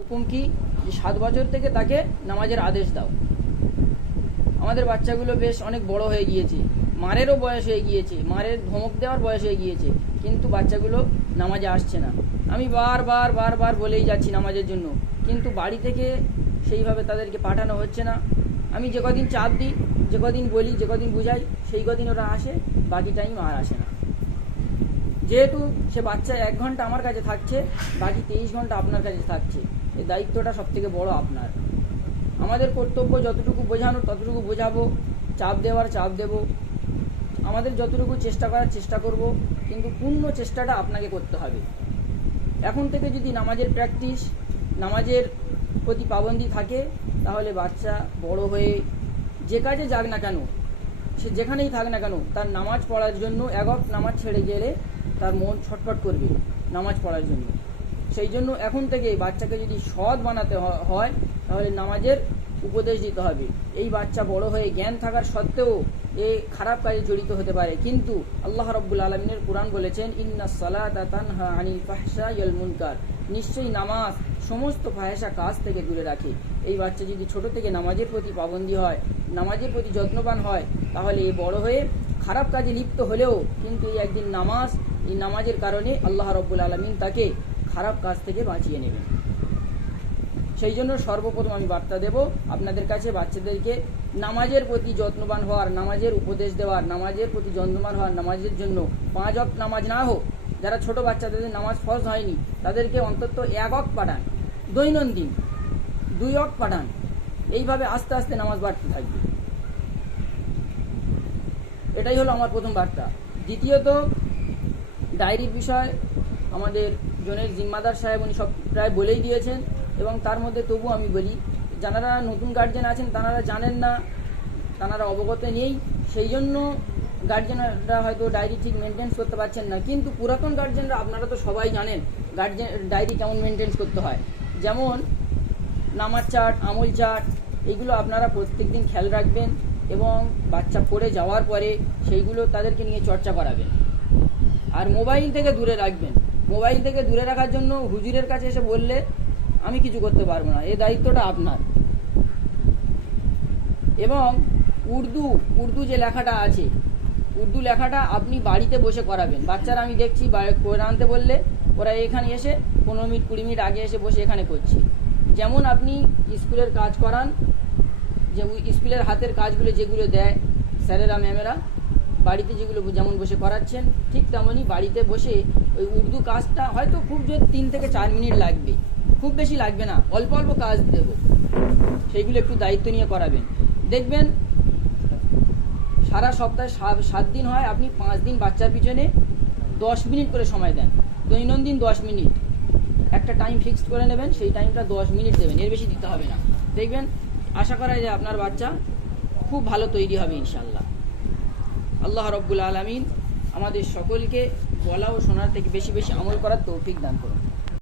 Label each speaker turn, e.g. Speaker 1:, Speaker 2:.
Speaker 1: হুকুম কি যে সাত বছর থেকে তাকে নামাজের আদেশ দাও। আমাদের বাচ্চাগুলো বেশ অনেক বড় হয়ে গিয়েছে। মারেরও বয়স হয়ে গিয়েছে। মারের ধমক দেওয়ার বয়স হয়ে গিয়েছে। কিন্তু বাচ্চাগুলো নামাজে আসছে না। আমি বারবার বারবার বলেই যাচ্ছি নামাজের জন্য। কিন্তু বাড়ি থেকে সেইভাবে তাদেরকে পাঠানো হচ্ছে না। আমি যে কদিন চাপ দিই, যে কদিন বলি, যে কদিন বুঝাই, সেই কদিন ওরা আসে, বাকি টাইম আর আসে না। যেহেতু সে বাচ্চা এক ঘণ্টা আমার কাছে থাকছে, বাকি তেইশ ঘণ্টা আপনার কাছে থাকছে। এই দায়িত্বটা সব থেকে বড় আপনার। আমাদের কর্তব্য যতটুকু বোঝানোর ততটুকু বোঝাবো, চাপ দেওয়ার চাপ দেব। আমাদের যতটুকু চেষ্টা করার চেষ্টা করব, কিন্তু পূর্ণ চেষ্টাটা আপনাকে করতে হবে। এখন থেকে যদি নামাজের প্র্যাকটিস, নামাজের প্রতি পাবন্দি থাকে, তাহলে বাচ্চা বড় হয়ে যে কাজে যাক না কেন, সে যেখানেই থাক না কেন, তার নামাজ পড়ার জন্য একক নামাজ ছেড়ে গেলে তার মন ছটফট করবে নামাজ পড়ার জন্য। সেই জন্য এখন থেকে বাচ্চাকে যদি সৎ বানাতে হয়, তাহলে নামাজের উপদেশ দিতে হবে। এই বাচ্চা বড় হয়ে জ্ঞান থাকার সত্ত্বেও এ খারাপ কাজে জড়িত হতে পারে। কিন্তু আল্লাহ রব্বুল আলমিনের কোরআন বলেছেন, ইন্না মুনকার। নিশ্চয়ই নামাজ সমস্ত ফাহেসা কাজ থেকে দূরে রাখে। এই বাচ্চা যদি ছোট থেকে নামাজের প্রতি পাবন্দী হয়, নামাজের প্রতি যত্নবান হয়, তাহলে এ বড় হয়ে খারাপ কাজে লিপ্ত হলেও কিন্তু এই একদিন নামাজ, এই নামাজের কারণে আল্লাহ রব্বুল আলমিন তাকে খারাপ কাজ থেকে বাঁচিয়ে নেবেন সেই জন্য সর্বপ্রথম আমি বার্তা দেব আপনাদের কাছে বাচ্চাদেরকে নামাজের প্রতি যত্নবান হওয়ার, নামাজের উপদেশ দেওয়ার, নামাজের প্রতি যত্নবান হওয়ার, নামাজের জন্য পাঁচ অক নামাজ না হোক, যারা ছোট বাচ্চাদের নামাজ ফরজ হয়নি, তাদেরকে অন্তত এক অক পাঠান, দৈনন্দিন দুই অক পাঠান। এইভাবে আস্তে আস্তে নামাজ বাড়তে থাকবে। এটাই হলো আমার প্রথম বার্তা। দ্বিতীয়ত, ডায়েরির বিষয় আমাদের জনের জিম্মাদার সাহেব উনি সব প্রায় বলেই দিয়েছেন এবং তার মধ্যে তবু আমি বলি যারা নতুন গার্জেন আছেন তারা জানেন না তারা অবগত নেই, সেই জন্য গার্জেনরা হয়তো ডায়েরি ঠিক মেনটেন্স করতে পারছেন না। কিন্তু পুরাতন গার্জেনরা আপনারা তো সবাই জানেন গার্জেন ডায়েরি কেমন মেনটেন্স করতে হয়। যেমন নামার চার্ট, আমল চার্ট, এগুলো আপনারা প্রত্যেক দিন খেয়াল রাখবেন এবং বাচ্চা পড়ে যাওয়ার পরে সেইগুলো তাদেরকে নিয়ে চর্চা করাবেন। আর মোবাইল থেকে দূরে রাখবেন। মোবাইল থেকে দূরে রাখার জন্য হুজুরের কাছে এসে বললে, আমি কিছু করতে পারব না। এই দায়িত্বটা আপনার। এবং উর্দু উর্দু যে লেখাটা আছে, উর্দু লেখাটা আপনি বাড়িতে বসে করাবেন। বাচ্চারা আমি দেখছি করে আনতে বললে, ওরা এখানে এসে পনেরো মিনিট, কুড়ি মিনিট আগে এসে বসে এখানে করছে। যেমন আপনি স্কুলের কাজ করান, যে স্কুলের হাতের কাজগুলো যেগুলো দেয়, স্যারেরা, ম্যামেরা বাড়িতে যেগুলো যেমন বসে করাচ্ছেন, ঠিক তেমনই বাড়িতে বসে ওই উর্দু কাজটা হয়তো খুব জোর তিন থেকে চার মিনিট লাগবে। খুব বেশি লাগবে না, অল্প অল্প কাজ দেব। সেইগুলো একটু দায়িত্ব নিয়ে করাবেন। দেখবেন সারা সপ্তাহে সাত দিন হয়, আপনি পাঁচ দিন বাচ্চার পিছনে দশ মিনিট করে সময় দেন। দৈনন্দিন দশ মিনিট। একটা টাইম ফিক্সড করে নেবেন, সেই টাইমটা দশ মিনিট দেবেন, এর বেশি দিতে হবে না। দেখবেন, আশা করা যায় আপনার বাচ্চা খুব ভালো তৈরি হবে ইনশাল্লাহ আল্লাহ রব্বুল আলমিন আমাদের সকলকে বলা ও শোনার থেকে বেশি বেশি আমল করার তৌফিক দান করুন।